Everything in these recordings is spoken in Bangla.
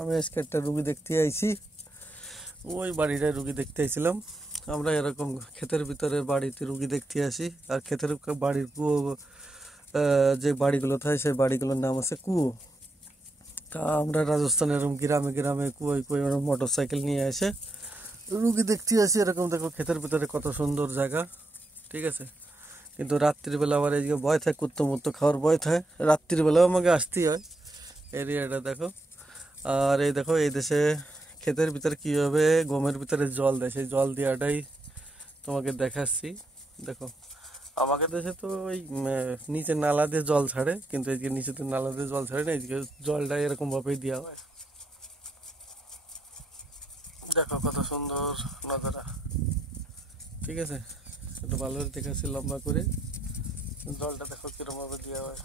আমি আজকে একটা রুগী দেখতে আইছি। ওই বাড়িটায় রুগী দেখতে আইছিলাম। আমরা এরকম ক্ষেতের ভিতরে বাড়িতে রুগী দেখতে আসি। আর ক্ষেতের বাড়ির যে বাড়িগুলো থাকে সেই বাড়িগুলোর নাম আছে কুয়ো। তা আমরা রাজস্থানের এরকম গ্রামে গ্রামে কুয়োয় কুয়োয় মোটর সাইকেল নিয়ে এসে রুগী দেখতে আসি। এরকম দেখো ক্ষেতের ভিতরে কত সুন্দর জায়গা, ঠিক আছে। কিন্তু রাত্রিবেলা আবার এইদিকে ভয় থাকে, কুত্তো মুত্তো খাওয়ার ভয় থাকে। রাত্রিবেলাও আমাকে আসতেই হয়। এরিয়াটা দেখো। আর এই দেখো, এই দেশে ক্ষেতের ভিতরে কীভাবে গমের ভিতরে জল দেয়, সেই জল দেওয়াটাই তোমাকে দেখাচ্ছি। দেখো, আমাকে দেশে তো ওই নিচে নালা দিয়ে জল ছাড়ে, কিন্তু এইদিকে নিচে তো নালা দিয়ে জল ছাড়ে না, এইদিকে জলটা এরকম ভাবেই দেওয়া হয়। দেখো কত সুন্দর নজারা, ঠিক আছে। একটু ভালো করে দেখাচ্ছি লম্বা করে। জলটা দেখো কিরকম ভাবে দেওয়া হয়।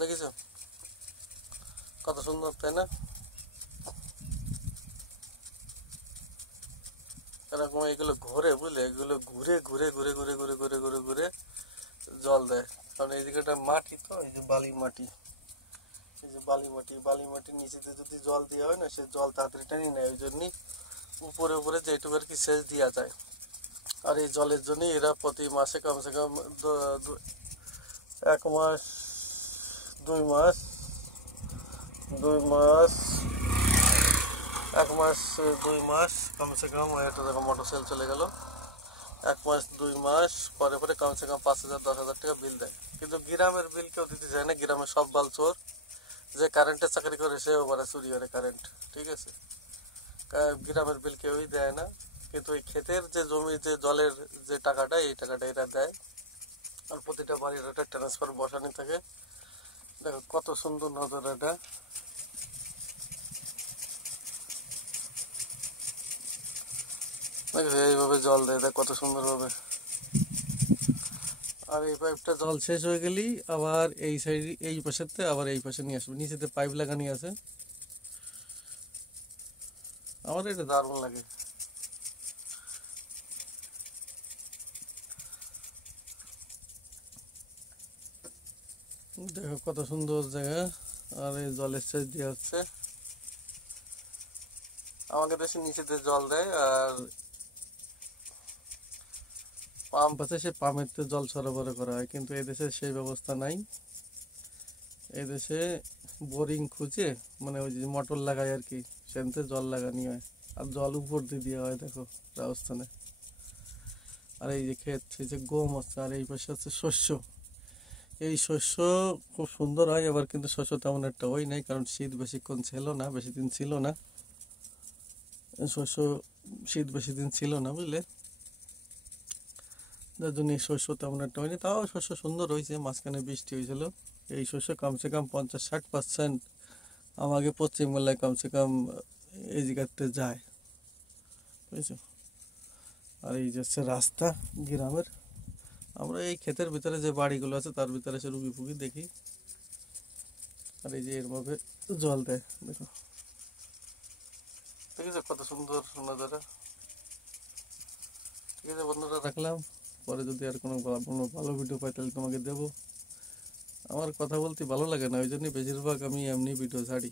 দেখেছো কত সুন্দর, তাই না? এরকম এগুলো ঘুরে, বুঝলে, এগুলো ঘুরে ঘুরে ঘুরে ঘুরে ঘুরে ঘুরে ঘুরে ঘুরে জল দেয়। কারণ এইদিকে একটা মাটি, তো এই যে বালি মাটি, এই যে বালি মাটি, বালি মাটির নিচেতে যদি জল দেওয়া হয় না, সে জল তাড়াতাড়ি টানি নেয়। ওই জন্যই উপরে উপরে যেটুকু আর কি সেচ দেওয়া যায়। আর এই জলের জন্যই এরা প্রতি মাসে কমসে কম 1 মাস 2 মাস 2 মাস 1 মাস 2 মাস কমসে কম, এটা দেখো মোটরসাইকেল চলে গেল। 1 মাস 2 মাস পরে পরে কমসে কম 5,000 10,000 টাকা বিল দেয়। কিন্তু গ্রামের বিল কেউ দিতে চায় না। গ্রামে সব বাল চোর। যে কারেন্টের চাকরি করে সেও ওরা চুরি করে কারেন্ট, ঠিক আছে। গ্রামের বিল কেউই দেয় না। কিন্তু এই ক্ষেতের যে জমি, যে জলের যে টাকাটা, এই টাকাটা এরা দেয়। আর প্রতিটা বাড়ির একটা ট্রান্সফার বসানো থাকে। দেখো কত সুন্দর নজারাটা। দেখো এইভাবে জল দেয়, দেখ কত সুন্দর ভাবে। আর এই পাইপটা জল শেষ হয়ে গেলেই আবার এই সাইড, এই পাশেতে আবার এই পাশে নিয়ে আসবে। নিচেতে পাইপ লাগানি আছে। আমার এটা দারুণ লাগে। দেখো কত সুন্দর জায়গা। আর এই জলের সেচ দিয়ে হচ্ছে। আমাদের দেশে নিচেতে জল দেয়, আর পাম্প আছে, সে পাম্পের জল সরবরাহ করা হয়। কিন্তু এদেশে সেই ব্যবস্থা নাই। এদেশে বোরিং খুঁজে, মানে ওই যে মোটর লাগায় আর কি, সেখানে জল লাগানি হয়। আর জল উপর দিয়ে দেওয়া হয়, দেখো রাজস্থানে। আর এই যে ক্ষেত, এই যে গম আছে, আর এই পাশে আছে শস্য। এই শস্য খুব সুন্দর হয়, আবার কিন্তু শস্য তেমন একটা হয় নাই, কারণ শীত বেশিক্ষণ ছিল না, বেশি দিন ছিল না শস্য। শীত বেশি দিন ছিল না, বুঝলে, যার জন্য এই শস্য তেমন একটা হয়নি। তাও শস্য সুন্দর হয়েছে, মাঝখানে বৃষ্টি হয়েছিল। এই শস্য কমসে কম 50-60% আমাকে পশ্চিমবাংলায় কমসে কম এই জায়গাতে যায়, বুঝছো। আর এই যে হচ্ছে রাস্তা গ্রামের। আমরা এই ক্ষেতের ভিতরে যে বাড়িগুলো আছে তার ভিতরে সে রুগী ফুগি দেখি। আর এই যে এরভাবে জল দেয়, দেখো, ঠিক আছে, কত সুন্দর নজারা। ঠিক আছে বন্ধুরা, রাখলাম। পরে যদি আর কোনো ভালো ভিডিও পাই তাহলে তোমাকে দেবো। আমার কথা বলতে ভালো লাগে না, ওই জন্যই বেশিরভাগ আমি এমনি ভিডিও ছাড়ি।